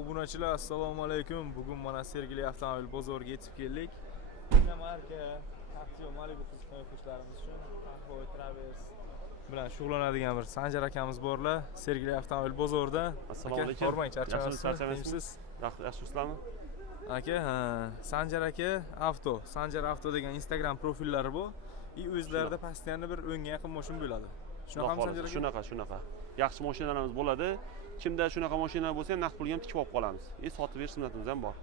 Obunachilar, assalomu alaykum. Bugun mana Sergeli avtomobil bozoriga yetib keldik. Mana marka Captiva Malibu qo'shlarimiz uchun Tahoe Travers bilan shug'ullanadigan bir Sanjar akamiz borlar. Sergeli avtomobil bozorida. Assalomu alaykum. Hormang, charchamaysiz? Yaxshimisizlarmi? Aka, Sanjar aka avto, Sanjar avto degan Instagram profillari bor. O'zlarida postoyanno bir 10 ga yaqin mashina bo'ladi. Shunaqami Sanjar aka? Shunaqa. Yaxshi mashinalarimiz bo'ladi. Kimda shunaqa mashina bo'lsa ham naqd pulga ham tikib olib qolamiz. Sotib berish xizmatimiz ham bor.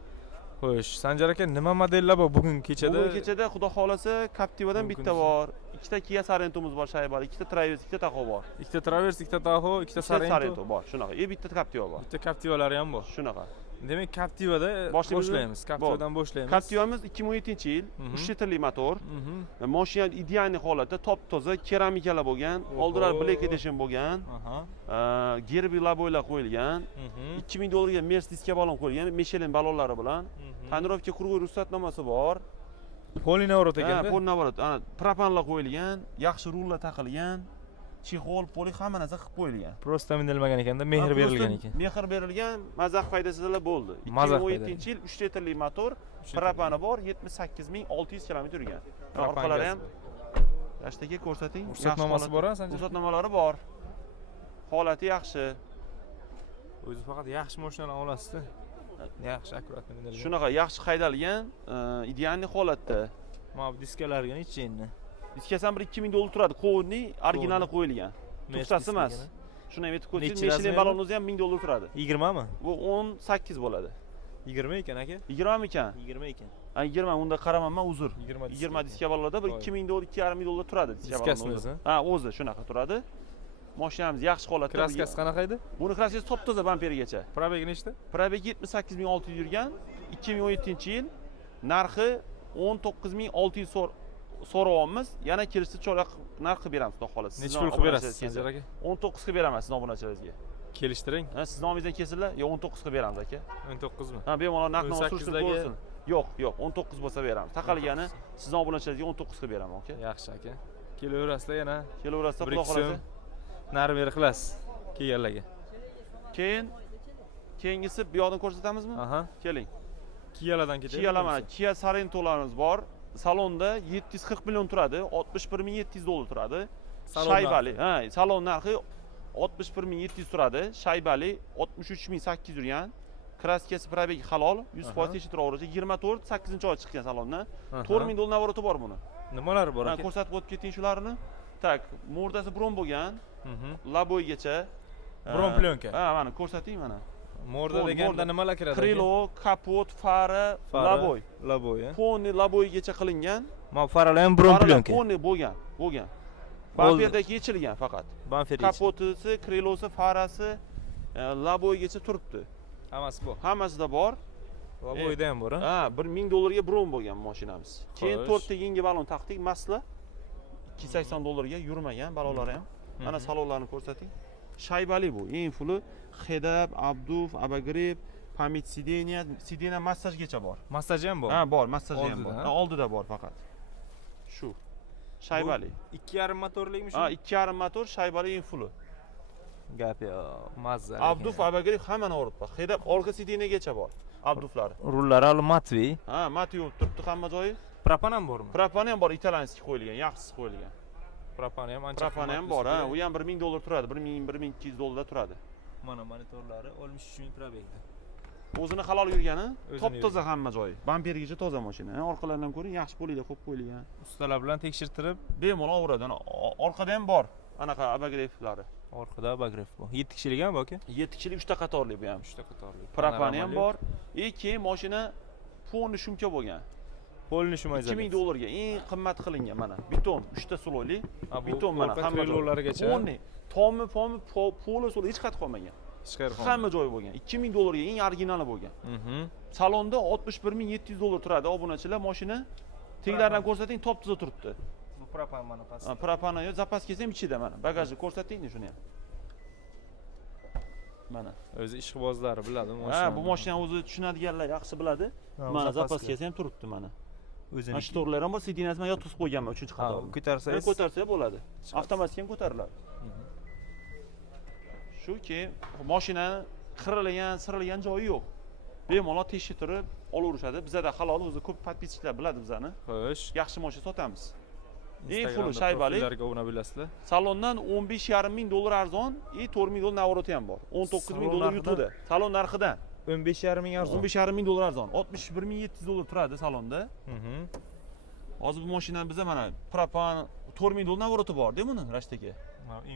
Xo'sh, Sanjar aka, nima modellar bor bugun kechada? Bugun kechada xudo xolasa Captiva'dan bitta bor, ikkita Kia Sorento'miz bor, shaybali, ikkita Travers, ikkita Tahoe bor. Ikkita Travers, ikkita Tahoe, ikkita Sorento bor, shunaqa. Bitta Captiva bor. Bitta Captiva'lari ham bor. Shunaqa. Demak, Captiva'da boshlaymiz. Captiva'dan boshlaymiz. Captiva'miz 2007-yil, 3 litrli motor. Mashina ideal holatda, top-toza, keramikalar bo'lgan, oldilari Black Edition bo'lgan. Gerbi laboylar qo'yilgan. $2000 ga Mercedes-ga balon qo'yilgan, Michelin balonlari bilan. Tonirovka krugoy ruxsatnomasi bor. Polinavrot ekanda. Polinavrot. Propanlar qo'yilgan, yaxshi rullar taqilgan. Chexol, poli hamma narsa qilib qo'yilgan. Prosta minilmagan ekanda, mehr berilgan ekan. Mehr berilgan, mazax foydasilar bo'ldi. 2017-yil 3 litrli motor, propani bor, 78600 km yurgan. Orqalari ham yashtaga ko'rsating. Ruxsatnomasi bor-a, Sanjar? Ruxsatnomalari bor. Holati yaxshi. O'zi faqat yaxshi mashinalarni olasiz-da. Yaxshi, akkurat minilgan. Shunaqa yaxshi haydalgan, ideal holatda. Mana bu diskalarga necha endi? Diskasi ham $2000 turadi. Qo'lni originali qo'yilgan. Tuxtasi emas. Shuni ham aytib qo'ying. Michelin baloniz ham $1000 turadi. 20 mi? Bu 18 bo'ladi. 20 ekan aka? 20 ekan. 20 ekan. 20, unda qaramanman, uzr. 20 diska balonda bir $2000, $2500 turadi diska baloni. O'zi shunaqa turadi. Mashinamiz yaxshi holatda. Kraskasi qanaqa edi? Buni kraskasi top-toza bamperigacha. Probegi nechta? Probegi 78600 yurgan. 2017-yil. Narxi 19600 so'rayapmiz. Yana kelishda cho'loq narx qilib beramiz, xudo xolasa. Necha pul qilib berasiz, Sanjar aka? 19 qilib beramiz siz obunachilaringizga. Kelishtiring. Siz nomingizdan kelsinlar, yo 19 qilib beramiz aka. 19 mi? Bemalol narxni surishtirib ko'rsin. Yo'q, 19 bo'lsa beramiz. Taqalgani siz obunachilaringizga 19 qilib beraman, aka. Yaxshi aka. Kelaverasizlar yana. Kelaverasizlar, xudo xolasa. Narx qilasiz kelganlarga. Keyingisi bu yoqdan ko'rsatamizmi? Keling. Kiyalardan ketamiz. Kiyalar mana Kia Sorento'larimiz bor. Salonda 740 million turadi, $61700 turadi. Shaybali, salon narxi 61700 turadi. Shaybali 63800 yurgan. Kraskasi probegi halol, 100% tekshiruv turaveradi. 24 8-oy chiqqan salondan. $4000 navorati bor buni. Nimalari bor aka? Ko'rsatib o'tib keting shularni. Tak, murdasi bron bo'lgan. Laboygacha. Bron plyonka. Mana ko'rsating mana. Morda deganda nimalar kiradi? Krilo, kapot, fara, laboy. Laboy, Ponni laboygacha qilingan. Mana faralar ham bron plyonka. Ponni bo'lgan. Bamperdagi yechilgan faqat. Bamper. Kapotisi, krilosi, farasi, laboygacha turibdi. Hammasi bor. Hammasida bor. Laboyda ham bor, $1000 ga bron bo'lgan mashinamiz. Keyin 4 ta yangi balon taqdik, masla $280 ga yurmagan balonlari ham. Mana salonlarni ko'rsating. Shaybali bu, eng fuli Xedab, Abduf, Abagrib, Pamit sideniya massajgacha bor. Massaj ham bor? Bor, massaj ham bor. Oldida bor faqat. Shu. Shaybali. 2.5 motorlikmi shu? 2.5 motor, shaybali eng fuli. Gap yo, mazza. Abduf, Abagrib hammani olib bor. Xedab orqa sideniyaga bor. Abduflari. Rullari hali matvi. Matvi turibdi hamma joyi. Propan ham bormi? Propan ham bor, italyanskiy qo'yilgan, yaxshisi qo'yilgan. Propani ham ancha. Propani ham bor, u ham $1000 turadi, $1200 turadi. Mana monitorlari 63000 probegda. O'zini halol yurgani, top-toza hamma joyi. Bampergacha toza mashina. Orqalaridan ko'ring, yaxshi polida qo'yib qo'yilgan. Ustalar bilan tekshirtirib, bemalol olaveradi. Orqada ham bor. Anaqa abagreflari. Orqada abagref bor. 7 kishilik ham aka? 7 kishilik 3 ta qatorli bu ham. 3 ta qatorli. Propani ham bor. Keyin mashina ponni shumka bo'lgan. Polni shumayza. $2000 ga eng qimmat qilingan mana. Beton, 3 ta sloyli. Beton mana hamma joylargacha. Ponni, poli sloy hech qat qolmagan. Hamma joyi bo'lgan. $2000 ga eng originali bo'lgan. Salonda $61700 turadi obunachilar. Mashina teglaridan ko'rsating, top-toza turibdi. Bu propan mana past. Propani yo zapaskasi ham ichida mana. Bagajni ko'rsating-da shuni ham. Mana. O'zi ishqibozlari biladi bu mashina. Bu mashina o'zi tushunadiganlar yaxshi biladi. Mana zapaskasi ham turibdi mana. O'zini shtorlar ham bor, sidinasi men yotqizib qo'yganman 3-qatorni. Ko'tarsangiz. Ko'tarsa bo'ladi. Avtomatik ham ko'tariladi. Shuki, mashinani qirilgan, sirilgan joyi yo'q. Bemalol tekshirib olaverishadi. Bizda halol, o'zi ko'p podpischilar biladi bizani. Xo'sh. Yaxshi mashina sotamiz. Eng full Instagramda shaybali. profillarga obuna bo'lasizlar. Salondan 15,5 ming dollar arzon, 4 ming dollar navroti ham bor. 19 ming dollar yutuvdi. Salon narxidan 15,5 ming arzon. 15,5 ming dollar arzon. 61,700 dollar turadi salonda. Hozir bu mashinani bizda mana propan 4 ming dollar navroti bor-da buni, Rashid aka.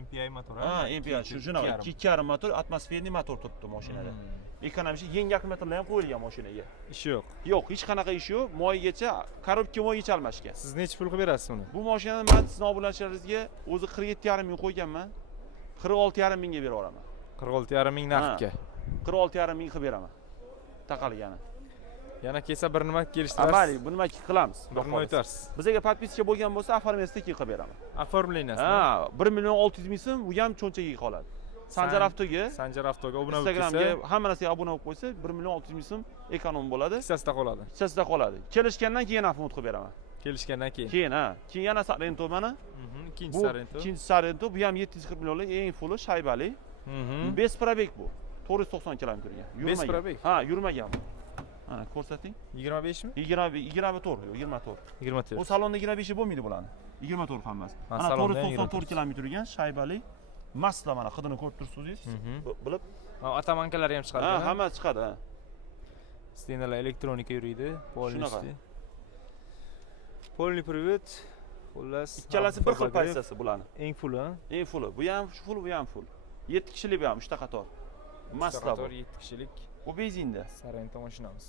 MPI motor. Ha, MPI shunaqa 2,5 motor, atmosferniy motor turibdi mashinada. Ekonomik yengil akkumulyatorlar ham qo'yilgan mashinaga. Ishi yo'q. Yo'q, hech qanaqa ish yo'q. Moyigacha, korobka moyigacha almashgan. Siz necha pul qilib berasiz uni? Bu mashinani men sizning obunachilaringizga o'zi 47,5 ming qo'yganman. 46,5 mingga berib yuboraman. 46,5 ming naqdga. 46,5 ming qilib beraman. Taqalgani. Yana kelsa bir nima kelishtirasiz. Amali, bu nima qilamiz? Bir nima aytasiz. Bizga podpiska bo'lgan bo'lsa, оформлениyaga qilib beraman. Оформленияsi. Ha, 1,6 million so'm u ham cho'nchaga qoladi. Sanjar Avtoga, Sanjar Avtoga obuna bo'lib Instagramga hamma narsaga obuna bo'lib qo'ysa, 1,6 million so'm ekonom bo'ladi. hissasida qoladi. Hissasida qoladi. Kelishgandan keyin avtomat qilib beraman. Kelishgandan keyin. Keyin ha, keyin yana Sarento mana. Ikkinchi Bu Sarento. ikkinchi Sarento, bu ham 740 millionlik eng fulli shaybali. Bez probek bu. 490 km yurgan. Bez probek? Ha, yurmagan. Mana ko'rsating. 25 mi? 24, yo'q, 24. 24. Bu salonda 25 bo'lmaydi bularni. 24 hammasi. Mana 494 km yurgan shaybali. Masla mana hidini ko'rib tursiz, bilib. Atamankalari ham chiqadi. Ha, hammasi chiqadi, ha. Stenalar elektronika yuriydi. Shunaqa. Polni привод. Xullas, ikkalasi bir xil pozitsiyasi bularni. Eng full, ha? Eng fulli. Bu ham full, bu ham full. 7 kishilik bu ham 3 ta qator. Masla bu. 7 kishilik. Bu benzinda. Sarento mashinamiz.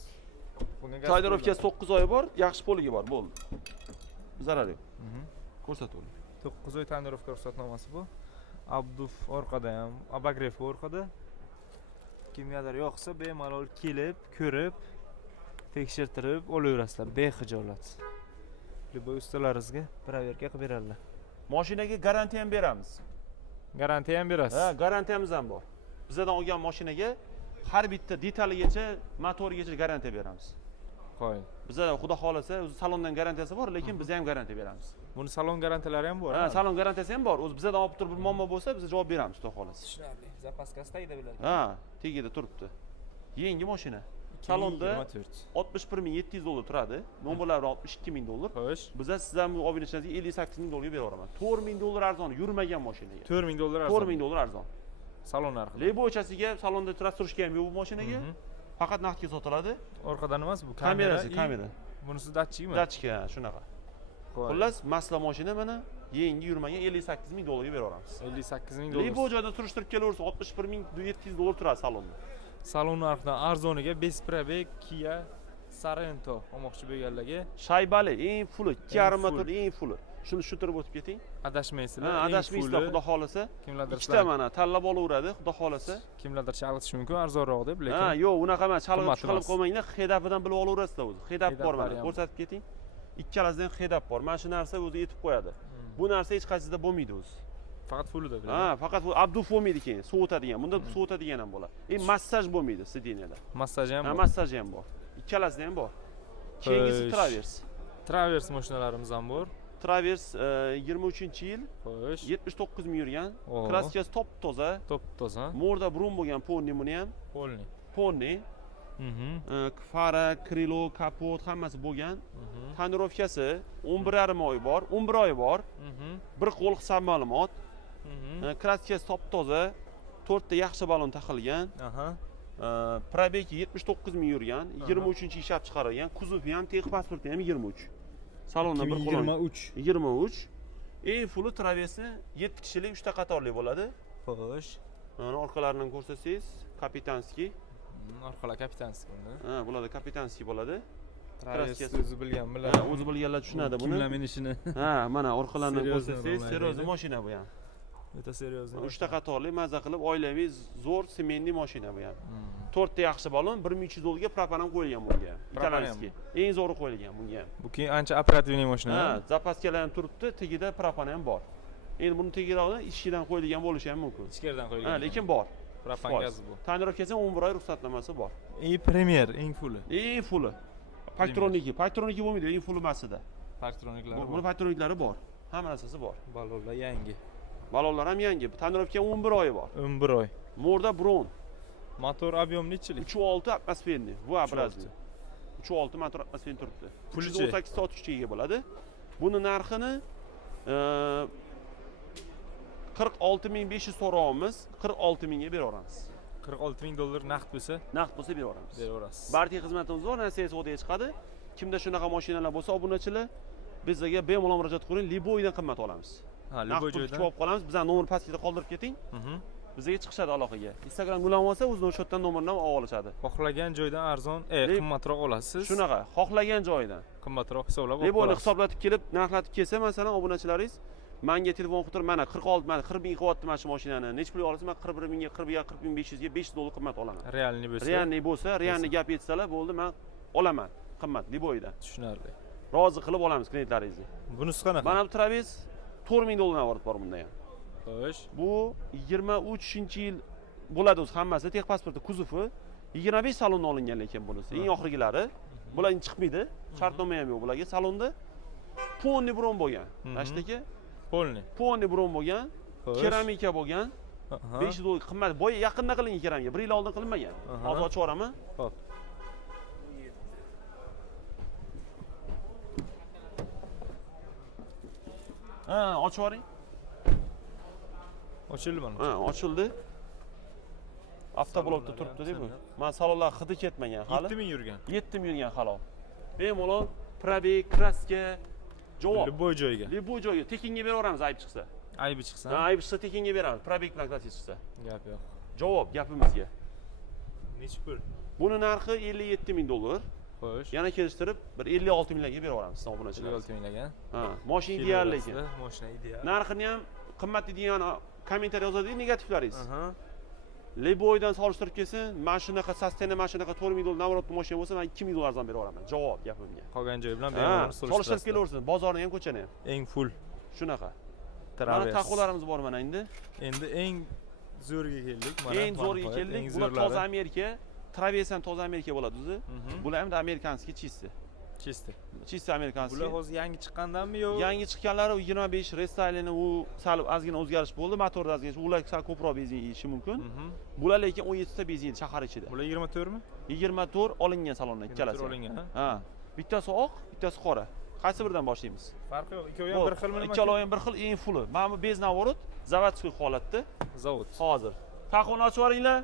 Taydorovkasi 9 oy bor, yaxshi poliga bor, bo'ldi. Zarar yo'q. Ko'rsatuvli. 9 oy taydorovka ruxsatnomasi bu. Abduf orqada ham, Abagref orqada. Kimgadir yo'qsa bemalol kelib, ko'rib, tekshirtirib olaverasizlar bexijolat. Bu ustalaringizga proverka qilib beradilar. Mashinaga garantiya ham beramiz. Garantiya ham berasiz. Ha, garantiyamiz ham bor. Bizdan olgan mashinaga har bitta detaligacha, motorigacha garantiya beramiz. Qo'ying. Bizda xudo xolasa o'zi salondan garantiyasi bor, lekin biz ham garantiya beramiz. Buni salon garantiyalari ham bor. Ha, salon garantiyasi ham bor. O'zi bizdan olib turib bir muammo bo'lsa, biz javob beramiz, xudo xolasa. Tushunarli. Zapaskasi tagida bular. Ha, tagida turibdi. Yangi mashina. Salonda 61,700 dollar turadi. Nomborlari 62 ming dollar. Xo'sh. Bizlar sizdan bu obunachilaringizga 58 ming dollarga beraman. 4 ming dollar arzon yurmagan mashinaga. 4 ming dollar arzon. 4 ming dollar arzon. Salon narxi. Lebochasiga salonda rasturishga ham yo'q bu mashinaga. Faqat naqdga sotiladi. Orqada nimasi bu? Kamerasi. Bunisi datchikmi? Datchik, ha, shunaqa. Xullas, masla mashina mana yangi yurmagan 58 ming dollarga beraveramiz. 58 ming dollar. Lebo joyda surishtirib kelaversa 61,700 dollar turadi salonda. Salon narxidan arzoniga Besprabek Kia Sarento olmoqchi bo'lganlarga shaybali, eng fulli, 2,5 motor, eng fulli. Shuni tushuntirib o'tib keting. Adashmaysizlar. Ha, adashmaysizlar, xudo xolasa. Kimlardir ikkita mana tanlab olaveradi, xudo xolasa. Kimlardir chalg'itish mumkin arzonroq deb, lekin ha, yo'q, unaqa emas, chalg'itib qolmanglar, hedafidan bilib olaverasizlar o'zi. Hedaf bor mana, ko'rsatib keting. Ikkalasida ham hedaf bor. Mana shu narsa o'zi yetib qo'yadi. Bu narsa hech qaysida bo'lmaydi o'zi. Faqat fullida biladi. Ha, faqat abduf bo'lmaydi keyin, sovutadigan. Bunda sovutadigan ham bo'ladi. Massaj bo'lmaydi sideniyada. Massaj ham bor. Ha, massaj ham bor. Ikkalasida ham bor. Keyingisi Travers. Travers mashinalarimiz ham bor. Travers 23-yil. Xo'sh. 79 ming yurgan. Kraskasi top toza. Top toza. Morda brum bo'lgan ponni buni ham. Ponni. Fara, krilo, kapot hammasi bo'lgan. Tonirovkasi 11,5 oy bor, 11 oy bor. Bir qo'l hisob ma'lumot. Kraskasi top toza. 4 ta yaxshi balon taqilgan. Probegi 79 ming yurgan, 23-yil ishlab chiqarilgan. Kuzovi ham, texnik pasporti ham 23. Salondan bir qo'l 23. Eng fulli Traversi 7 kishilik 3 ta qatorli bo'ladi. Xo'sh. Mana orqalaridan ko'rsasangiz, kapitanskiy. Orqalar kapitanskiy. Ha, bularda kapitanskiy bo'ladi. Traversi o'zi bilgan bilan. Ha, o'zi bilganlar tushunadi buni. Kimlar minishini. Ha, mana orqalaridan ko'rsasangiz, seryozni mashina bu ham. O'ta seryozni. 3 ta qatorli maza qilib oilaviy zo'r semenli mashina bu ham. 4 ta yaxshi balon, 1300 dollarga propan ham qo'yilgan bunga. Italyanskiy. Eng zo'ri qo'yilgan bunga ham. Bu keyin ancha operativniy mashina. Ha, zapaskalar ham turibdi, tagida propan ham bor. Endi buni tagirog'idan ichkidan qo'yilgan bo'lishi ham mumkin. Ichkaridan qo'yilgan. Ha, lekin bor. Propan gazi bu. Tonirovkasi 11 oy ruxsatnomasi bor. Eng premier, eng fulli. Eng fulli. Paktroniki bo'lmaydi, eng fulli emasida. Paktronniklari bor. Buni paktronniklari bor. Hamma narsasi bor. Balonlar yangi. Balonlar ham yangi. Tonirovka 11 oyi bor. 11 oy. Morda bron. Motor объем nechilik? 3.6 atmosferniy. Bu образный. 3.6 motor atmosferniy turibdi. Pulichi? 318 soat kuchga ega bo'ladi. Buni narxini 46500 so'rayapmiz. 46000 ga beraveramiz. $46,000 naqd bo'lsa, Naqd bo'lsa beraveramiz. beraverasiz. Barcha xizmatimiz bor, narsa savdoga chiqadi. Kimda shunaqa mashinalar bo'lsa, obunachilar bizga bemalol murojaat qiling, Liboydan qimmat olamiz. Ha, Naqd Liboy pul joydan. olib qolamiz. Bizning nomer pastga qoldirib keting. Bizga chiqishadi aloqaga. Instagram gulam olsa, o'zini o'sha yerdan nomerni olib olishadi. Xohlagan joydan arzon, qimmatroq olasiz. Shunaqa, xohlagan joyidan. Qimmatroq hisoblab olib Liboyni qolasiz. hisoblatib kelib, narxlatib kelsa, masalan, obunachilaringiz menga telefon qilib turib, mana 46, mana 40,000 qilyapti mana shu mashinani. Nech pul olasiz? Men 41,000 ga, 40,500 ga $500 qimmat olaman. Realniy bo'lsa. Realniy bo'lsa, realniy gap etsalar, bo'ldi, men olaman. Qimmat Liboydan. Tushunarli. Rozi qilib olamiz klientlaringizni. Bunisi qanaqa? Mana bu Travis $4,000 avorib bor bunda ham. Xo'sh. Bu 23-yil bo'ladi o'zi hammasi, texpasporti, kuzovi 25 salondan olingan lekin bunisi. Eng oxirgilari. Bular chiqmaydi. Shartnoma ham yo'q bularga. Salonda polni bron bo'lgan. Nashtaka Polni. polni bron bo'lgan. Keramika bo'lgan. $500 qimmat. Boya yaqinda qilingan keramika. 1 yil oldin qilinmagan. Hozir ochib yuboraman. Xo'p. Ha, ochib yuboring. Ochildimi? Ha, ochildi. Avtoblokda turibdi-da bu. Men salonlar hidi ketmagan hali. 7000 yurgan. 7000 yurgan halol. Bemalol probek, kraska javob. Liboy joyiga. Liboy joyiga tekinga beraveramiz ayb chiqsa. Aybi chiqsa. Ha, ayb chiqsa tekinga beramiz. Probek bilan kraska chiqsa. Gap yo'q. Javob gapimizga. Nechi pul? Buni narxi $57,000. Xo'sh. Yana kelishtirib bir 56 minglarga beraveramiz sizning obunachilarga. 56 minglarga. Ha, mashina ideal lekin. Mashina ideal. Narxini ham qimmat degan kommentariy yozadi negativlaringiz. Liboydan solishtirib kelsin, mana shunaqa sastena mashinaga $4,000 navrotli mashina bo'lsa, men $2,000 arzon beraveraman. Javob gapimga. Qolgan joy bilan bemalol solishtirib kelaversin. Bozorni ham, ko'chani ham. Eng full. Shunaqa. Travis. Mana taxolarimiz bor mana endi. Endi eng zo'rga keldik. Mana Eng zo'rga keldik. Bular toza Amerika. Travis ham toza Amerika bo'ladi o'zi. Bular ham amerikanskiy chisi. Chisi amerikanskiy. Bular hozir yangi chiqqandanmi yo? Yangi chiqqanlari 25 restyling u sal ozgina o'zgarish bo'ldi, motorda ozgina. Ular sal ko'proq benzin yeyishi mumkin. Bular lekin 17 ta benzin shahar ichida. Bular 24 mi? 24 olingan salondan ikkalasi. 24 olingan, ha. Bittasi oq, bittasi qora. Qaysi biridan boshlaymiz? Farqi yo'q. Ikkovi ham bir xilmi nima? Ikkalovi ham bir xil, eng fulli. Mana bu bez navorot zavodskiy holatda. Zavod. Hozir. Taxoni ochib yuboringlar.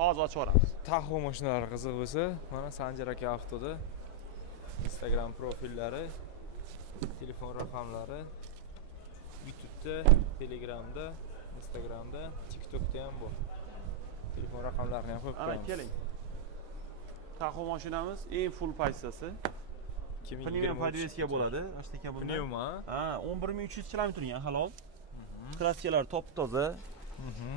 Hozir ochib yuboramiz. Taxo mashinalari qiziq bo'lsa, mana Sanjar aka avtoda Instagram profillari, telefon raqamlari, YouTube'da, Telegramda, Instagramda, TikTokda ham bor. Telefon raqamlarini ham qo'yib qo'yamiz. Ana keling. Taxo mashinamiz eng full pozitsiyasi. Pnevma podveska bo'ladi. Ashtakan bunda. Pnevma. Ha, 11300 km turgan halol. Kraskalar top-toza.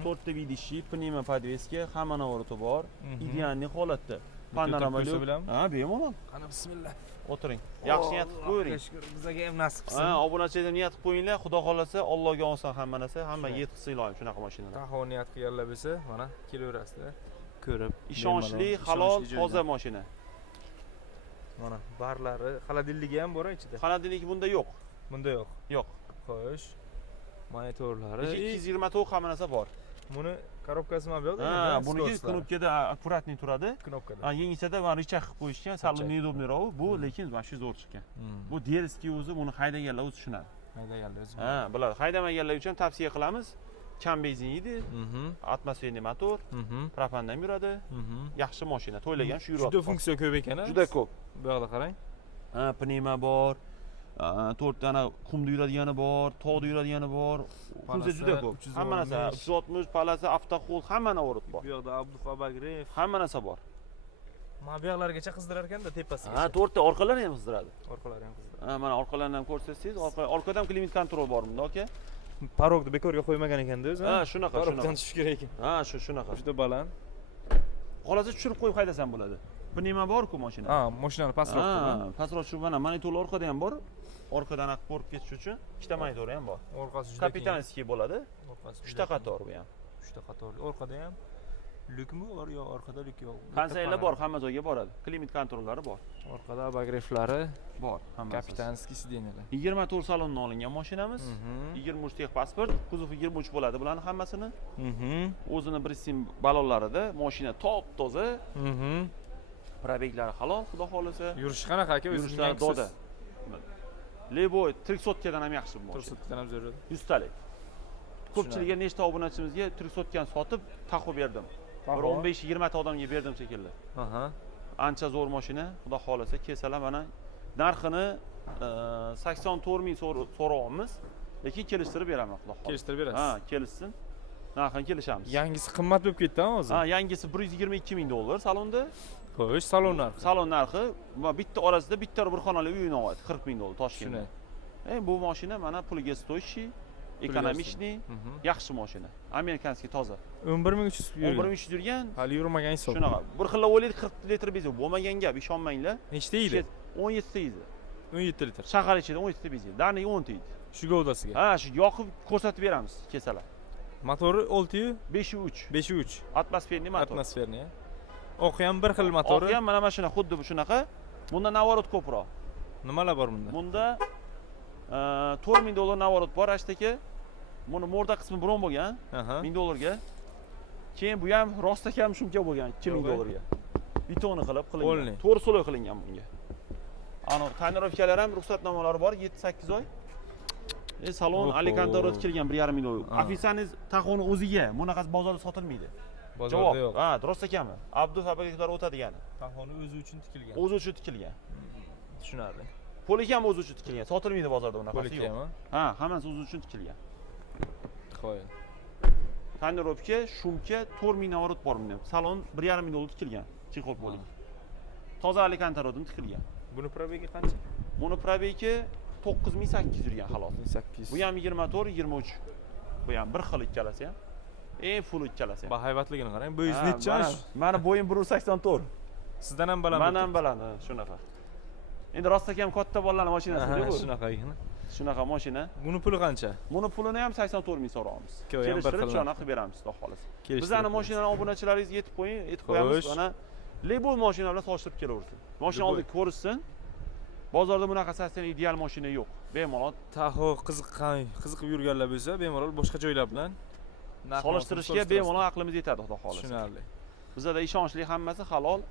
4 ta vidishi, pnevma podveska, hamma navorati bor. Idealniy holatda. Panorama yo'q. Ha, bemalol. Qani bismillah. O'tiring. Yaxshi niyat qilib qo'ying. Bizga ham nasib qilsin. Ha, obunachilar niyat qilib qo'yinglar. Xudo xolasa, Allohga olsin hamma narsa, hamma yetkazsa iloyim shunaqa mashinalar. Taxo niyat qilganlar bo'lsa, mana kelaverasizlar. Ko'rib, ishonchli, halol, toza mashina. Mana barlari, xolodilnigi ham bor ichida. Xolodilnik bunda yo'q. Bunda yo'q. Yo'q. Xo'sh. Monitorlari 229 hamma narsa bor. Buni korobkasi ham yo'q. Ha, buniki knopkada akkuratniy turadi. Knopkada. Ha, yengishada va richaq qilib qo'yishgan, sal neudobniroq. Bu lekin mana shu zo'r chiqqan. Bu derskiy o'zi buni haydaganlar o'zi tushunadi. Haydaganlar o'zi. Ha, bular haydamaganlar uchun tavsiya qilamiz. Kam benzin yeydi. Atmosferniy motor, propandan yuradi. Yaxshi mashina, to'ylagan shu yuradi. Juda funksiya ko'p ekan. Juda ko'p. Bu yoqda qarang. Ha, pnevma bor. 4 dana qumda yuradigani bor, tog'da yuradigani bor. Funksiya juda ko'p. Hamma narsa 360 palasi, avtoxol, hamma narsa bor. Bu yoqda Abdufabagrev, hamma narsa bor. Mana bu yoqlargacha qizdirar ekanda tepasiga. Ha, 4 ta orqalari ham qizdiradi. Orqalari ham qizdiradi. Ha, mana orqalarini ham ko'rsatsangiz, orqada ham klimat kontrol bor bunda, aka. Parogni bekorga qo'ymagan ekanda o'zi. Ha, shunaqa. Parogdan tushish kerak ekan. Ha, shunaqa. Juda baland. Qolasa tushirib qo'yib haydasam bo'ladi. Pnevma bor-ku mashina. Ha, mashinani pastroq qilgan. Ha, pastroq shu mana monitorlar orqada ham bor. Orqadan aqib borib ketish uchun ikkita monitor ham bor. Orqasi juda kapitanskiy bo'ladi. Orqasi 3 ta qator bu ham. 3 ta qator. Orqada ham Lukmi bor yo orqada luk yo'q. Konseylar bor, hamma joyga boradi. Klimat kontrollari bor. Orqada abagreiflari, Bor, hammasi. kapitanskiy sidenyalar. 24 salondan olingan mashinamiz. 23 texpasport, kuzovi 23 bo'ladi bularning hammasini. O'zini bir sim balonlarida, mashina top-toza. Probeklari halol, xudo xolasa. Yurishi qanaqa aka? Yurishlari doda. Leboy 300 dan ham yaxshi bu mashina. 400 dan ham zo'r. 100 talik. Ko'pchiligiga nechta obunachimizga 300 dan sotib, taxo berdim. Bir 15-20 ta odamga berdim shekilli. Aha. Ancha zo'r mashina, xudo xolasa kelsalar mana narxini 84 ming so'rayapmiz, lekin kelishtirib beraman, xudo xolasa. Kelishtirib berasiz. Ha, kelishsin. Narxini kelishamiz. Yangisi qimmat bo'lib ketdi-mi o'zi? Ha, yangisi 122 ming dollar salonda. Xo'sh, salon narxi. Salon narxi va bitta orasida bitta bir xonali uyni oladi, 40 ming dollar Toshkentda. Bu mashina mana puliga stoyshi, ekonomичный, yaxshi mashina. Amerikanskiy toza. 11300 yurgan. 11300 yurgan. Hali yurmagan hisob. Shunaqa. Bir xilla o'ylaydi 40 litr benzin bo'lmagan gap, ishonmanglar. Nechta yeydi? 17 ta yeydi. 17 litr. Shahar ichida 17 ta benzin. Dani 10 ta yeydi. Shu govdasiga. Ha, shu yoqib ko'rsatib beramiz kelsalar. Motori 600 503. 503. Atmosferniy motor. Atmosferniy. Oqi ham bir xil motori. Oqi ham mana mashina xuddi shunaqa. Bunda navorot ko'proq. Nimalar bor bunda? Bunda 4 ming dollar navorot bor ashtaki. Buni morda qismi bron bo'lgan, 1000 dollarga. Keyin bu ham rostakam shumka bo'lgan, 2000 dollarga. Betoni qilib qilingan. 4 sloy qilingan bunga. Ana tonirovkalar ham ruxsatnomalari bor, 7-8 oy. Salon Alicanta'da tikilgan 1,5 million. Ofisangiz taxoni o'ziga, bunaqasi bozorda sotilmaydi. Bozorda yo'q. Ha, rostakami? Abdu fabriklar o'tadigani. Taxoni o'zi uchun tikilgan. O'zi uchun tikilgan. Tushunarli. Polik ham o'zi uchun tikilgan. Sotilmaydi bozorda bunaqasi yo'q. Ha, hammasi o'zi uchun tikilgan. Qo'ying. Tonirovka, shumka 4 ming navorot bor bunda. Salon 1,5 ming dollar tikilgan. Chexol polik. Toza Alicanta'dan tikilgan. Buni probegi qancha? Buni probegi 9800 yurgan xolos. 800. Bu ham 24, 23. Bu ham bir xil ikkalasi ham. Eng full ikkalasi ham. Bahaybatligini qarang. Bo'yingiz necha? Mana bo'yim 184. Sizdan ham baland. Mendan baland, shunaqa. Endi rostakam katta bolalarning mashinasi-da bu. Shunaqagina. Shunaqa mashina. Buni puli qancha? Buni pulini ham 84 ming so'raymiz. Kelishtirib shuna qilib beramiz, xudo xolasa. Bizning mashinalar obunachilaringiz yetib qo'ying, yetib qo'yamiz. Mana Lebo mashina bilan solishtirib kelaversin. Mashina oldik ko'rishsin. Bozorda bunaqa sostav ideal mashina yo'q. Bemalol Taxo qiziqib yurganlar bo'lsa, bemalol boshqa joylar bilan solishtirishga bemalol aqlimiz yetadi, xudo xolasa. Tushunarli. Bizda ishonchli hammasi halol.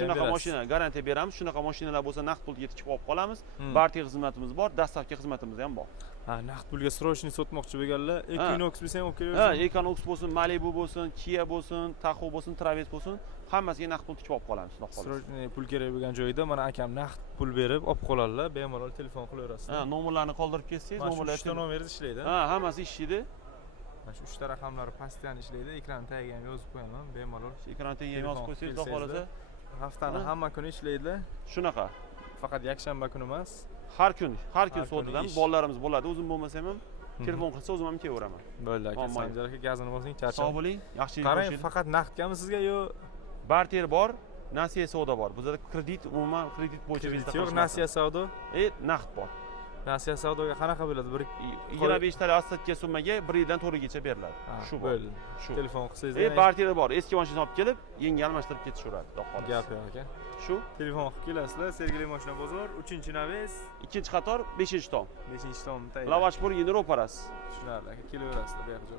Shunaqa mashina garantiya beramiz. Shunaqa mashinalar bo'lsa naqd pulga yetkazib olib qolamiz. Barter xizmatimiz bor, dastavka xizmatimiz ham bor. Ha, naqd pulga srochniy sotmoqchi bo'lganlar, Equinox bo'lsa ham olib Ha, kelaversin. Equinox bo'lsin, Malibu bo'lsin, Kia bo'lsin, Tahoe bo'lsin, Traverse bo'lsin, hammasiga naqd pul tikib olib qolamiz, xudo xolasa. Srochniy pul kerak bo'lgan joyda mana akam naqd pul berib olib qoladilar, bemalol telefon qilaverasiz. Ha, nomerlarni qoldirib ketsangiz, nomerlar 3 ta nomeringiz ishlaydi. Ha, hammasi ishlaydi. Mana shu 3 ta raqamlari pastdan ishlaydi. Ekran tagiga ham yozib qo'yaman, bemalol. Ekran tagiga yozib qo'ysangiz, xudo xolasa. Haftani hamma kuni ishlaydi. Shunaqa. Faqat yakshanba kuni emas. Har kun so'tidan bolalarimiz bo'ladi, o'zim bo'lmasam ham telefon qilsa o'zim ham kelaveraman. Bo'ldi aka, Sanjar aka gazini bosing, charchab. Sog' bo'ling, yaxshi yil qarang, faqat naqdgami sizga yo barter bor, nasiya savdo bor. Bizda kredit, umuman kredit bo'yicha bizda yo'q, nasiya savdo? Naqd bor. Nasiya savdoga qanaqa bo'ladi? 25 talik ostatga summaga 1 yildan 4 yilgacha beriladi. Shu bo'ldi. Shu telefon qilsangiz, barter bor. Eski mashina olib kelib, yangi almashtirib ketishaveradi, xudo xolasa. Gap yo'q aka. Shu telefon qilib kelasizlar, Sergeli mashina bozor, 3-naves, 2-qator, 5-tom. 5-tom tayyor. Lavashpur Yeni ro'parasi. Tushunarli aka, kelaverasizlar bu yoqqa.